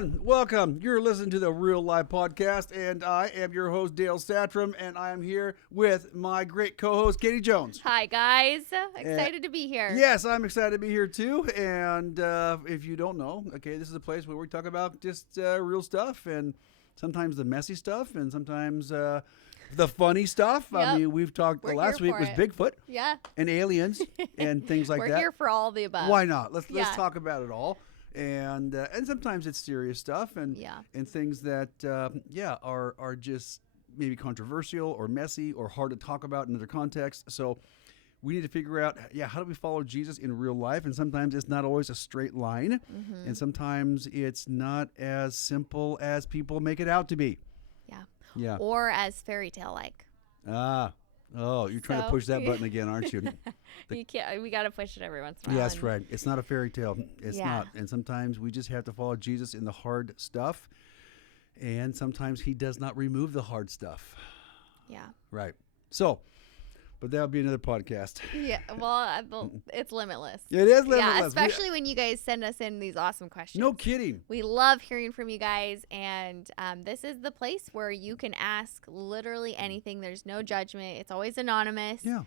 everyone. Welcome. You're listening to the Real Life Podcast, and I am your host, Dale Statram, and I am here with my great co-host, Katie Jones. Hi, guys. Excited to be here. Yes, I'm excited to be here, too. And if you don't know, okay, this is a place where we talk about just real stuff, and sometimes the messy stuff, and sometimes the funny stuff. Yep. I mean, we've talked, last week was Bigfoot. Yeah. And aliens and things like that. We're here for all the above. Why not? Let's talk about it all. And sometimes it's serious stuff and things that are just maybe controversial or messy or hard to talk about in other contexts. So we need to figure out how do we follow Jesus in real life, and sometimes it's not always a straight line, and sometimes it's not as simple as people make it out to be. Yeah. Or as fairy tale like. Oh, you're trying to push that button again, aren't you? You can't. We got to push it every once in a while. Yeah, that's right. It's not a fairy tale. It's not. And sometimes we just have to follow Jesus in the hard stuff. And sometimes he does not remove the hard stuff. Yeah. Right. So, but that would be another podcast. Yeah. Well, it's limitless. It is limitless. Yeah, especially when you guys send us in these awesome questions. No kidding. We love hearing from you guys. And this is the place where you can ask literally anything. There's no judgment. It's always anonymous. Yeah.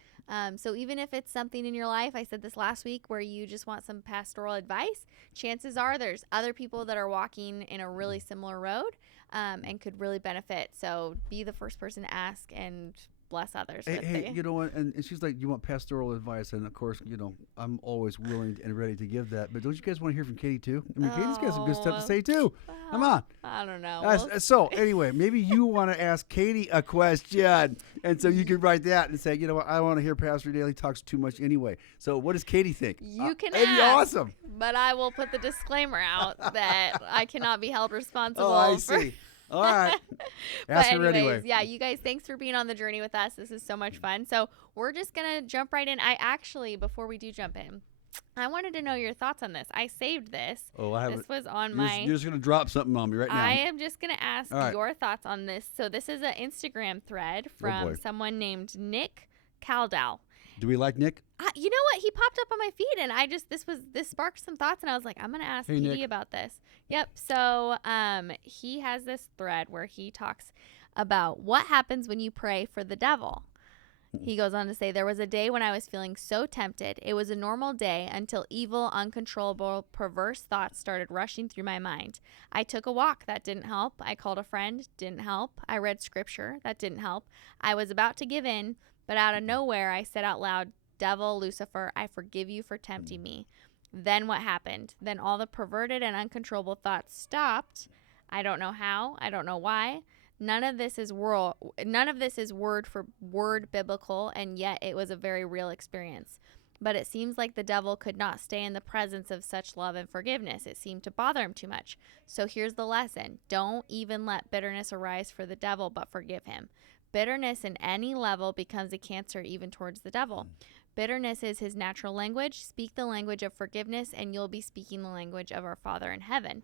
So even if it's something in your life, I said this last week, where you just want some pastoral advice, chances are there's other people that are walking in a really similar road and could really benefit. So be the first person to ask and bless others. Hey, you know what? And she's like, you want pastoral advice? And of course, I'm always willing and ready to give that. But don't you guys want to hear from Katie too? I mean, Katie's got some good stuff to say too. Come on. I don't know. So anyway, maybe you want to ask Katie a question, and so you can write that and say, you know what? I want to hear Pastor Daly talks too much anyway. So what does Katie think? You can ask. That'd be awesome. But I will put the disclaimer out that I cannot be held responsible. Oh, I see. All right. Ask her anyway. Yeah, you guys, thanks for being on the journey with us. This is so much fun. So we're just going to jump right in. Before we do jump in, I wanted to know your thoughts on this. I saved this. Oh, I have. This was on my. You're just going to drop something on me right now. I am just going to ask your thoughts on this. So this is an Instagram thread from someone named Nick Caldal. Do we like Nick? You know what? He popped up on my feed, and this sparked some thoughts, and I was like, I'm gonna ask Katie about this. Yep. So he has this thread where he talks about what happens when you pray for the devil. He goes on to say, there was a day when I was feeling so tempted. It was a normal day until evil, uncontrollable, perverse thoughts started rushing through my mind. I took a walk. That didn't help. I called a friend. Didn't help. I read scripture. That didn't help. I was about to give in, but out of nowhere, I said out loud, "Devil, Lucifer, I forgive you for tempting me." Then what happened? Then all the perverted and uncontrollable thoughts stopped. I don't know how. I don't know why. None of this is word for word biblical, and yet it was a very real experience. But it seems like the devil could not stay in the presence of such love and forgiveness. It seemed to bother him too much. So here's the lesson. Don't even let bitterness arise for the devil, but forgive him. Bitterness in any level becomes a cancer even towards the devil. Bitterness is his natural language. Speak the language of forgiveness, and you'll be speaking the language of our Father in heaven.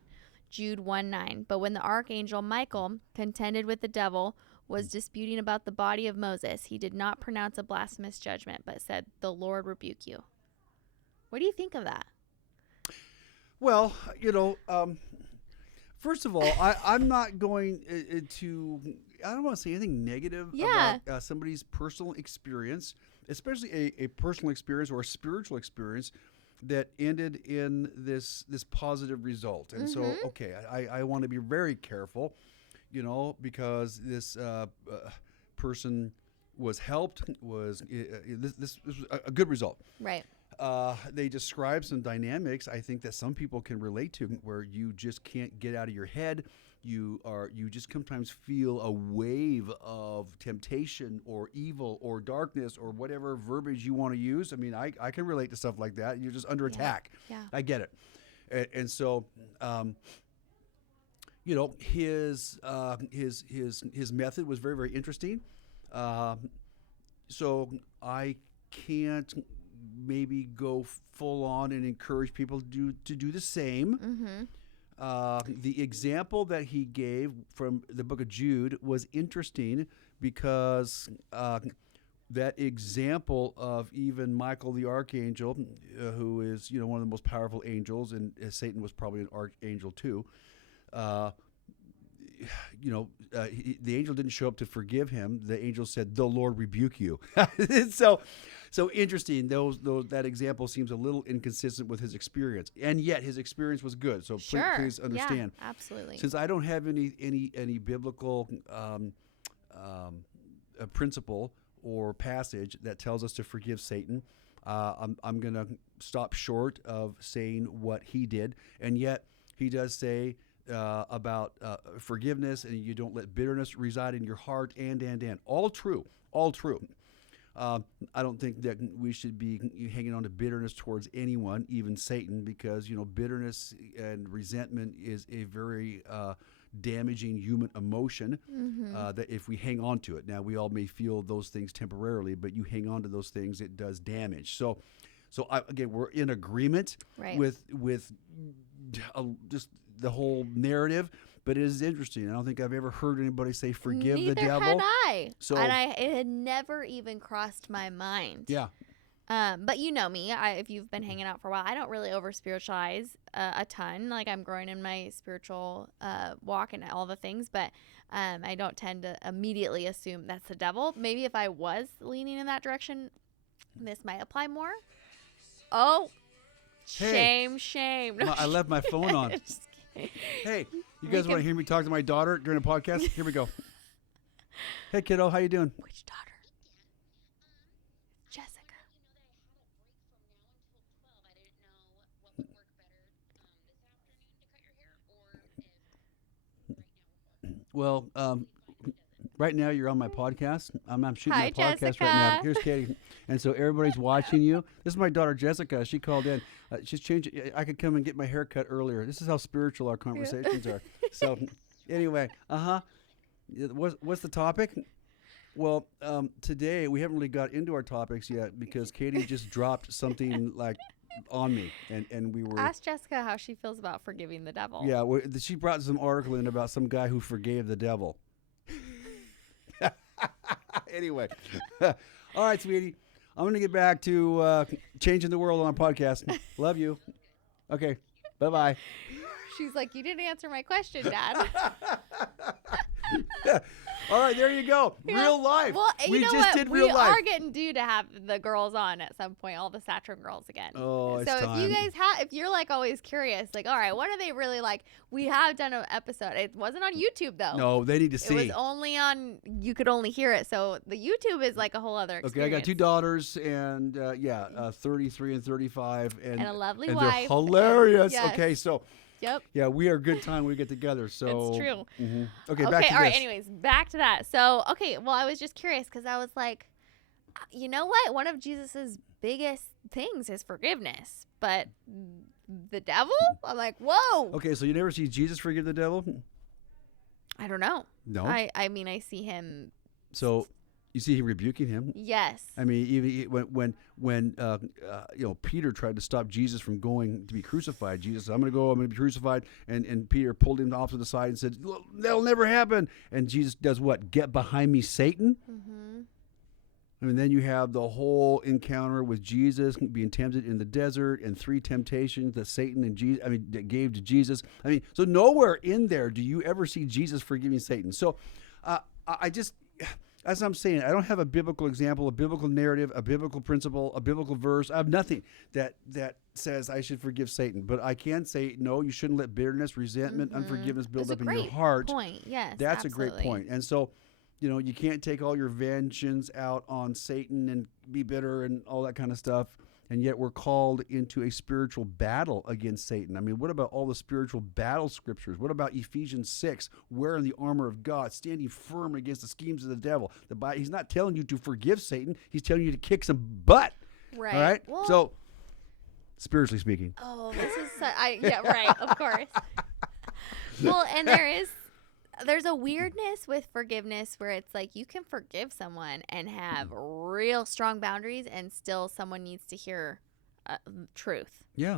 Jude 1:9. But when the archangel Michael contended with the devil, was disputing about the body of Moses, he did not pronounce a blasphemous judgment, but said, "The Lord rebuke you." What do you think of that? Well, first of all, I'm not going to. I don't want to say anything negative about somebody's personal experience, especially a personal experience or a spiritual experience that ended in this positive result. And so, okay, I want to be very careful, because this person was helped, this was a good result. Right. They describe some dynamics I think that some people can relate to, where you just can't get out of your head. You just sometimes feel a wave of temptation or evil or darkness or whatever verbiage you want to use. I mean, I can relate to stuff like that. You're just under attack. Yeah. I get it. And so, his method was very, very interesting. So I can't maybe go full on and encourage people to do the same. Mm-hmm. The example that he gave from the book of Jude was interesting because that example of even Michael the archangel, who is one of the most powerful angels, and Satan was probably an archangel too. the angel didn't show up to forgive him. The angel said, "The Lord rebuke you." So interesting. That example seems a little inconsistent with his experience, and yet his experience was good. So please understand. Yeah, absolutely. Since I don't have any biblical principle or passage that tells us to forgive Satan, I'm going to stop short of saying what he did, and yet he does say about forgiveness, and you don't let bitterness reside in your heart, and all true. I don't think that we should be hanging on to bitterness towards anyone, even Satan, because bitterness and resentment is a very damaging human emotion. That if we hang on to it, now we all may feel those things temporarily, but you hang on to those things, it does damage. So again, we're in agreement with just the whole narrative. But it is interesting. I don't think I've ever heard anybody say forgive the devil. Neither had I. It had never even crossed my mind. Yeah. But you know me. If you've been hanging out for a while, I don't really over spiritualize a ton. Like, I'm growing in my spiritual walk and all the things, but I don't tend to immediately assume that's the devil. Maybe if I was leaning in that direction, this might apply more. Oh, shame. No, I left my phone on. Hey, you guys want to hear me talk to my daughter during a podcast? Here we go. Hey, kiddo, how you doing? Which daughter? Jessica. Well, right now you're on my podcast. I'm shooting Hi, my podcast Jessica. right now. Here's Katie. And so everybody's watching you. This is my daughter, Jessica. She called in. She's changed. I could come and get my hair cut earlier. This is how spiritual our conversations are. So anyway, what's the topic? Well, today we haven't really got into our topics yet because Katie just dropped something like on me, and we were. Ask Jessica how she feels about forgiving the devil. Yeah, she brought some article in about some guy who forgave the devil. Anyway, all right, sweetie, I'm gonna get back to changing the world on our podcast. Love you. Okay, bye. She's like, you didn't answer my question, Dad. All right, there you go. Yeah. Real life. Well, we just did real life. We are getting due to have the girls on at some point, all the Saturnine girls again. Oh, it's so time. if you guys if you're like always curious, like, all right, what are they really like? We have done an episode. It wasn't on YouTube though. No, they need to see. It was only on. You could only hear it. So the YouTube is like a whole other experience. Okay, I got 2 daughters, and 33 and 35, and a lovely and wife. They're hilarious. Yes. Okay, so. Yep. Yeah, we are a good time when we get together. So it's true. Mm-hmm. Okay, back to all right. this. Anyways, back to that. So, okay. Well, I was just curious because I was like, you know what? One of Jesus's biggest things is forgiveness, but the devil? I'm like, whoa. Okay, so you never see Jesus forgive the devil? I don't know. No. I mean, I see him. So you see him rebuking him. Yes. I mean, even when Peter tried to stop Jesus from going to be crucified, Jesus said, I'm going to be crucified. And Peter pulled him off to the side and said, that'll never happen. And Jesus does what? Get behind me, Satan? Mm-hmm. I mean, then you have the whole encounter with Jesus being tempted in the desert and 3 temptations that Satan that gave to Jesus. I mean, so nowhere in there do you ever see Jesus forgiving Satan. So I just... As I'm saying, I don't have a biblical example, a biblical narrative, a biblical principle, a biblical verse. I have nothing that says I should forgive Satan. But I can say, no, you shouldn't let bitterness, resentment, unforgiveness build up in your heart. That's a great point. Yes, that's absolutely. a great point. And so, you can't take all your vengeance out on Satan and be bitter and all that kind of stuff. And yet we're called into a spiritual battle against Satan. I mean, what about all the spiritual battle scriptures? What about Ephesians 6, wearing the armor of God, standing firm against the schemes of the devil? He's not telling you to forgive Satan. He's telling you to kick some butt. Right. All right? Well, so, spiritually speaking. Oh, this is... yeah, right, of course. Well, and there's a weirdness with forgiveness where it's like you can forgive someone and have real strong boundaries and still someone needs to hear truth. Yeah.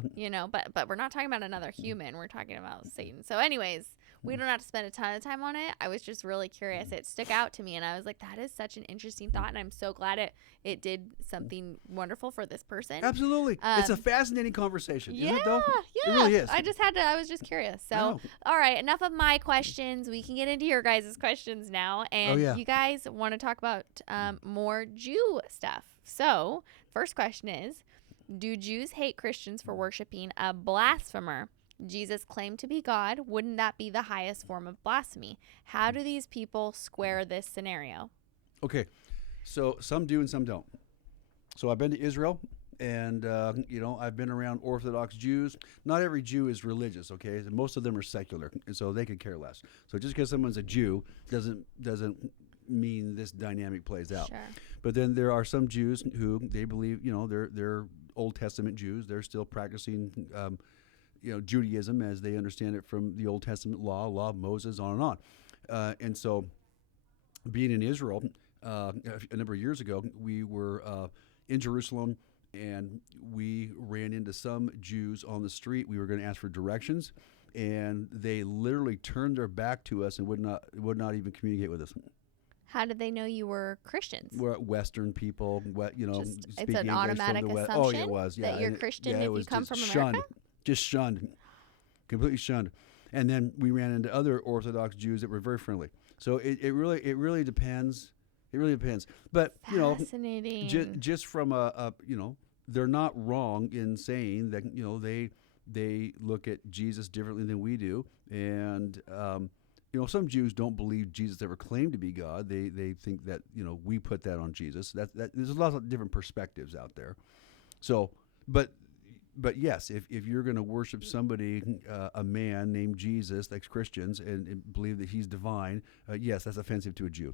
But we're not talking about another human. We're talking about Satan. So anyways, We don't have to spend a ton of time on it. I was just really curious. It stuck out to me, and I was like, that is such an interesting thought, and I'm so glad it did something wonderful for this person. Absolutely. It's a fascinating conversation, isn't it, though? Yeah. It really is. I was just curious. So, all right, enough of my questions. We can get into your guys' questions now, and you guys want to talk about more Jew stuff. So, first question is, do Jews hate Christians for worshiping a blasphemer? Jesus claimed to be God. Wouldn't that be the highest form of blasphemy? How do these people square this scenario? Okay, so some do and some don't. So I've been to Israel, and I've been around Orthodox Jews. Not every Jew is religious, okay? Most of them are secular, and so they could care less. So just because someone's a Jew doesn't mean this dynamic plays out. Sure. But then there are some Jews who they believe, they're Old Testament Jews. They're still practicing, Judaism as they understand it from the Old Testament law of Moses, on and on. And so, being in Israel a number of years ago, we were in Jerusalem, and we ran into some Jews on the street. We were going to ask for directions, and they literally turned their back to us and would not even communicate with us. How did they know you were Christians? We're Western people, it's speaking an English automatic from the assumption Oh, yeah, it was. Yeah. that you're Christian if you come from shunned, America? just shunned, completely shunned. And then we ran into other Orthodox Jews that were very friendly. So it really depends. It really depends. But, fascinating. Just from they're not wrong in saying that, they look at Jesus differently than we do. And, some Jews don't believe Jesus ever claimed to be God. They think that, we put that on Jesus. That there's a lot of different perspectives out there. So, but yes, if you're going to worship somebody, a man named Jesus, like Christians, and believe that he's divine, yes, that's offensive to a Jew.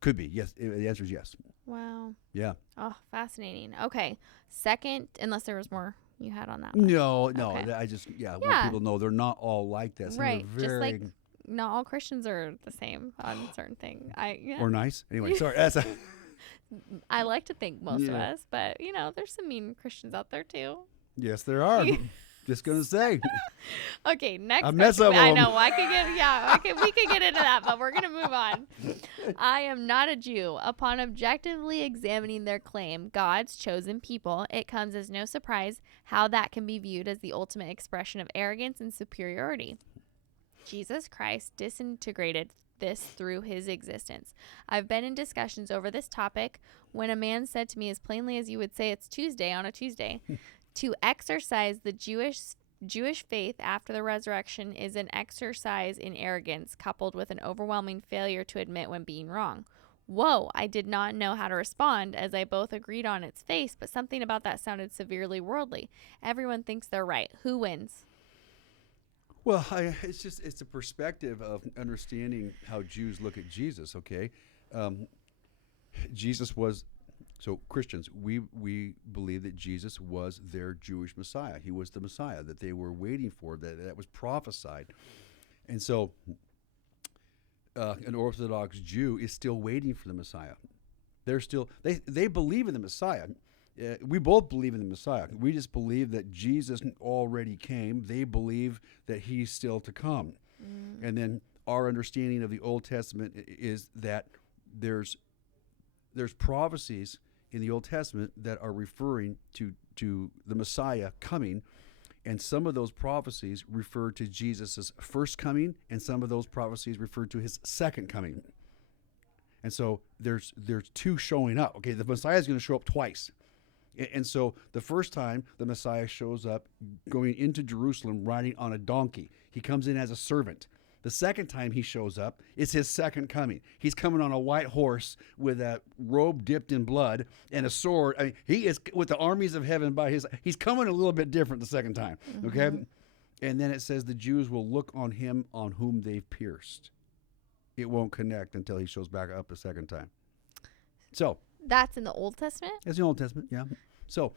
Could be, yes. The answer is yes. Wow. Yeah. Oh, fascinating. Okay. Second, unless there was more you had on that. No. Okay. I just, want people to know they're not all like that. Some right. Are very, just like not all Christians are the same on certain things. Or nice. Anyway, sorry. That's I like to think most of us, but there's some mean Christians out there too. Yes, there are. Just gonna say. Okay, next. I mess up. I know. We could get into that, but we're gonna move on. I am not a Jew. Upon objectively examining their claim, God's chosen people, it comes as no surprise how that can be viewed as the ultimate expression of arrogance and superiority. Jesus Christ disintegrated this through his existence. I've been in discussions over this topic when a man said to me as plainly as you would say it's Tuesday on a Tuesday, to exercise the Jewish faith after the resurrection is an exercise in arrogance coupled with an overwhelming failure to admit when being wrong. Whoa, I did not know how to respond as I both agreed on its face, but something about that sounded severely worldly. Everyone thinks they're right. Who wins? Well, it's a perspective of understanding how Jews look at Jesus, okay? Jesus was, so Christians, we believe that Jesus was their Jewish Messiah. He was the Messiah that they were waiting for, that was prophesied. And so an Orthodox Jew is still waiting for the Messiah. They believe in the Messiah. We both believe in the Messiah. We just believe that Jesus already came. They believe that he's still to come. And then our understanding of the Old Testament is that there's prophecies in the Old Testament that are referring to the Messiah coming, and some of those prophecies refer to Jesus' first coming, and some of those prophecies refer to his second coming. And so there's two showing up. Okay, the Messiah is going to show up twice. And so the first time the Messiah shows up going into Jerusalem riding on a donkey, he comes in as a servant. The second time he shows up, it's his second coming. He's coming on a white horse with a robe dipped in blood and a sword. I mean, he is with the armies of heaven by his. He's coming a little bit different the second time, okay? And then it says the Jews will look on him on whom they've pierced. It won't connect until he shows back up a second time. So that's in the Old Testament? It's the Old Testament, yeah. So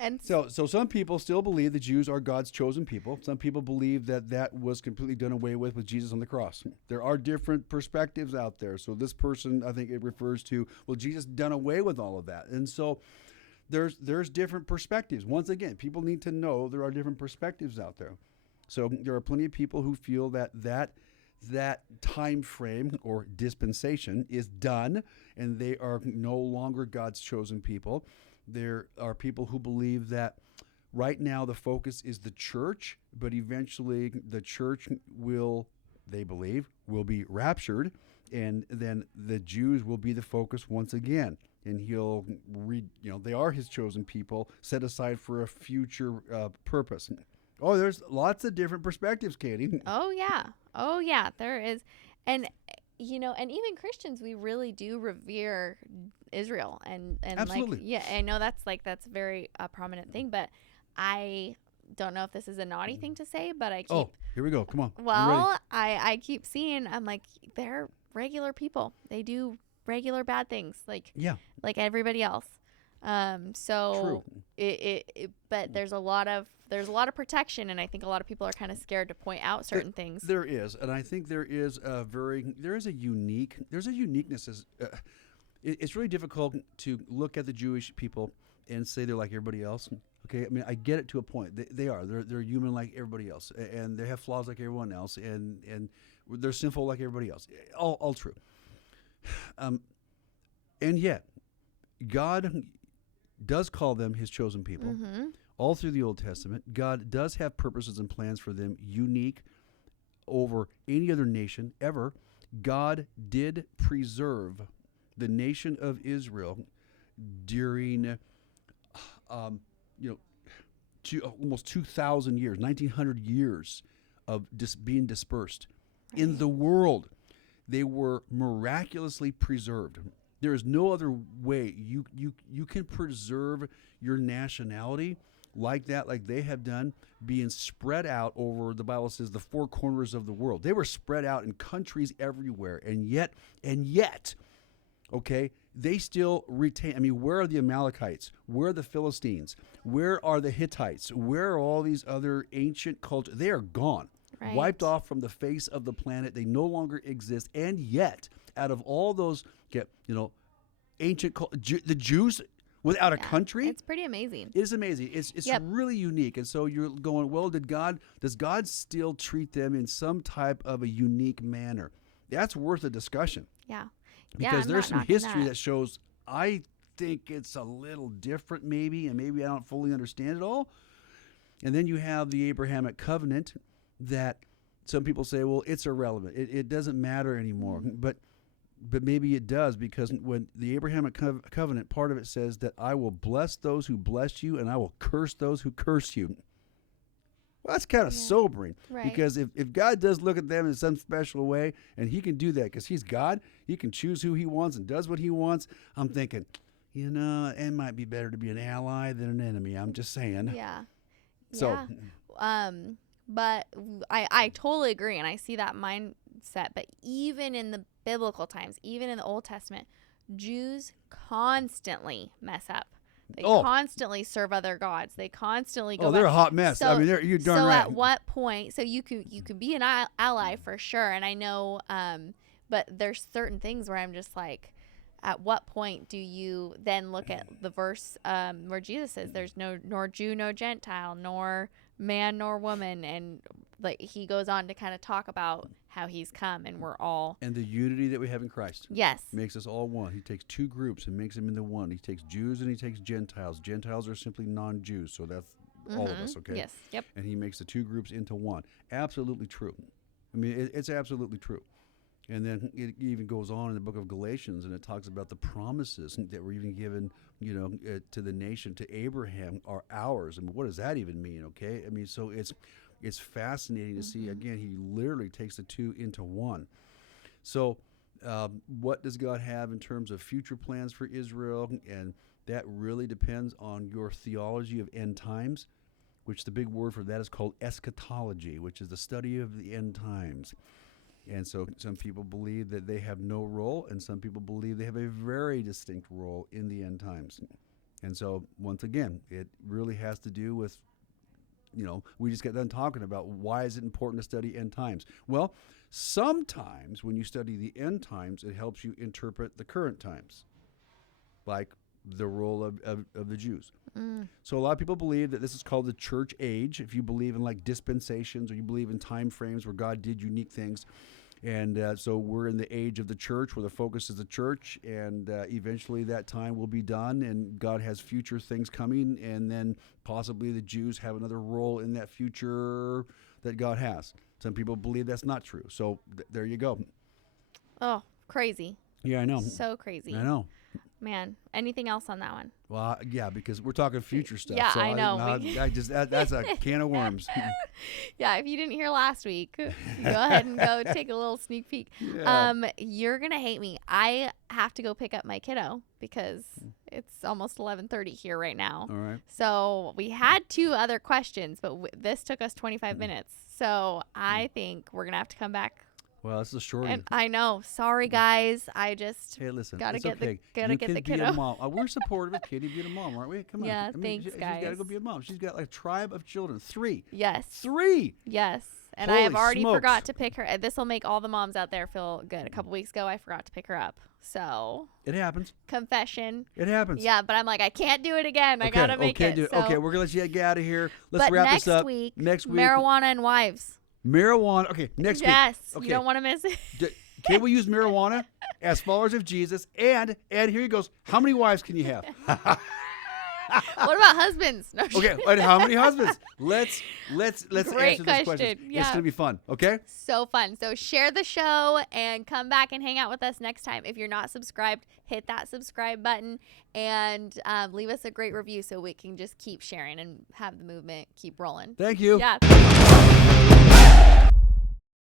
And So some people still believe the Jews are God's chosen people. Some people believe that was completely done away with Jesus on the cross. There are different perspectives out there. So this person, I think it refers to, well, Jesus done away with all of that. And so there's different perspectives. Once again, people need to know there are different perspectives out there. So there are plenty of people who feel that time frame or dispensation is done and they are no longer God's chosen people. There are people who believe that right now the focus is the church, but eventually the church they believe, will be raptured, and then the Jews will be the focus once again. And they are his chosen people, set aside for a future purpose. Oh, there's lots of different perspectives, Katie. Oh yeah, there is. And and even Christians, we really do revere Israel, and Absolutely. I know that's very prominent thing, but I don't know if this is a naughty thing to say, but I keep. Oh, here we go. Come on. Well, I keep seeing. I'm like, they're regular people. They do regular bad things, like everybody else. So True. but there's a lot of protection, and I think a lot of people are kind of scared to point out certain things. There is, and I think there's a uniqueness. It's really difficult to look at the Jewish people and say they're like everybody else. Okay, I mean, I get it to a point. They are. They're human like everybody else, and they have flaws like everyone else, and they're sinful like everybody else. All true. And yet, God does call them his chosen people. Mm-hmm. All through the Old Testament, God does have purposes and plans for them, unique over any other nation ever. God did preserve the nation of Israel during, almost 2,000 years, 1,900 years of being dispersed. Right. In the world, they were miraculously preserved. There is no other way you can preserve your nationality like that, like they have done, being spread out over, the Bible says, the four corners of the world. They were spread out in countries everywhere, and yet, okay, they still retain. I mean, where are the Amalekites? Where are the Philistines? Where are the Hittites? Where are all these other ancient cultures? They are gone, right. Wiped off from the face of the planet. They no longer exist, and yet, out of all those, ancient the Jews without a country, it's pretty amazing. It is amazing. It's really unique. And so you're going, well, does God still treat them in some type of a unique manner? That's worth a discussion. Yeah. Because there's some history that shows, I think it's a little different maybe, and maybe I don't fully understand it all. And then you have the Abrahamic covenant that some people say, well, it's irrelevant. It doesn't matter anymore. Mm-hmm. But maybe it does, because when the Abrahamic covenant, part of it says that I will bless those who bless you and I will curse those who curse you. Well, that's kind of sobering, right. Because if God does look at them in some special way, and he can do that because he's God, he can choose who he wants and does what he wants. I'm thinking, it might be better to be an ally than an enemy. I'm just saying. Yeah. So, but I totally agree, and I see that mindset. But even in the biblical times, even in the Old Testament, Jews constantly mess up. They constantly serve other gods. They constantly go. They're a hot mess. I mean, you're darn right. So at what point? So you can be an ally for sure, and I know. But there's certain things where I'm just like, at what point do you then look at the verse where Jesus says, "There's nor Jew, no Gentile, nor man, nor woman," and like he goes on to kind of talk about how he's come and we're all. And the unity that we have in Christ. Yes. Makes us all one. He takes two groups and makes them into one. He takes Jews and he takes Gentiles. Gentiles are simply non-Jews, so that's all of us, okay? Yes, yep. And he makes the two groups into one. Absolutely true. I mean, it's absolutely true. And then it even goes on in the book of Galatians, and it talks about the promises that were even given, to the nation, to Abraham, are ours. I mean, what does that even mean, okay? I mean, so it's fascinating to see. Again, he literally takes the two into one. So what does God have in terms of future plans for Israel? And that really depends on your theology of end times, which the big word for that is called eschatology, which is the study of the end times. And so some people believe that they have no role, and some people believe they have a very distinct role in the end times. And so, once again, it really has to do with, we just got done talking about why is it important to study end times. Well, sometimes when you study the end times, it helps you interpret the current times. Like the role of the Jews. So a lot of people believe that this is called the church age. If you believe in like dispensations or you believe in time frames where God did unique things. And so we're in the age of the church where the focus is the church, and eventually that time will be done, and God has future things coming, and then possibly the Jews have another role in that future that God has. Some people believe that's not true. So there you go. Oh, crazy. Yeah, I know. So crazy. I know. Man, anything else on that one? Well, yeah, because we're talking future stuff. Yeah, so I know. That's a can of worms. Yeah, if you didn't hear last week, go ahead and go take a little sneak peek. Yeah. You're going to hate me. I have to go pick up my kiddo because it's almost 11:30 here right now. All right. So we had 2 other questions, but this took us 25 minutes. So I think we're going to have to come back. Well, this is a short. And I know. Sorry, guys. I just listen. gotta It's get okay. the You can be kiddo. a mom. We're supportive of Katie being a mom, aren't we? Come on. Yeah, I mean, thanks, she's got to guys. go be a mom. She's got like a tribe of children. 3. Yes. 3. Yes. And I have Holy already smokes. forgot to pick her. This will make all the moms out there feel good. A couple weeks ago, I forgot to pick her up. So It happens. confession. It happens. Yeah, but I'm like, I can't do it again. I gotta make it. So. Okay, we're gonna let you get out of here. Let's But wrap next this up. week, Next week, marijuana and wives. marijuana. Okay, next Yes, week. Okay. you don't want to miss it. Can we use marijuana as followers of Jesus? And here he goes. How many wives can you have? What about husbands? No, Okay, and how many husbands? Let's Great answer this question. question. Yeah. It's gonna be fun. Okay. So fun. So share the show and come back and hang out with us next time. If you're not subscribed, hit that subscribe button and leave us a great review so we can just keep sharing and have the movement keep rolling. Thank you. Yeah.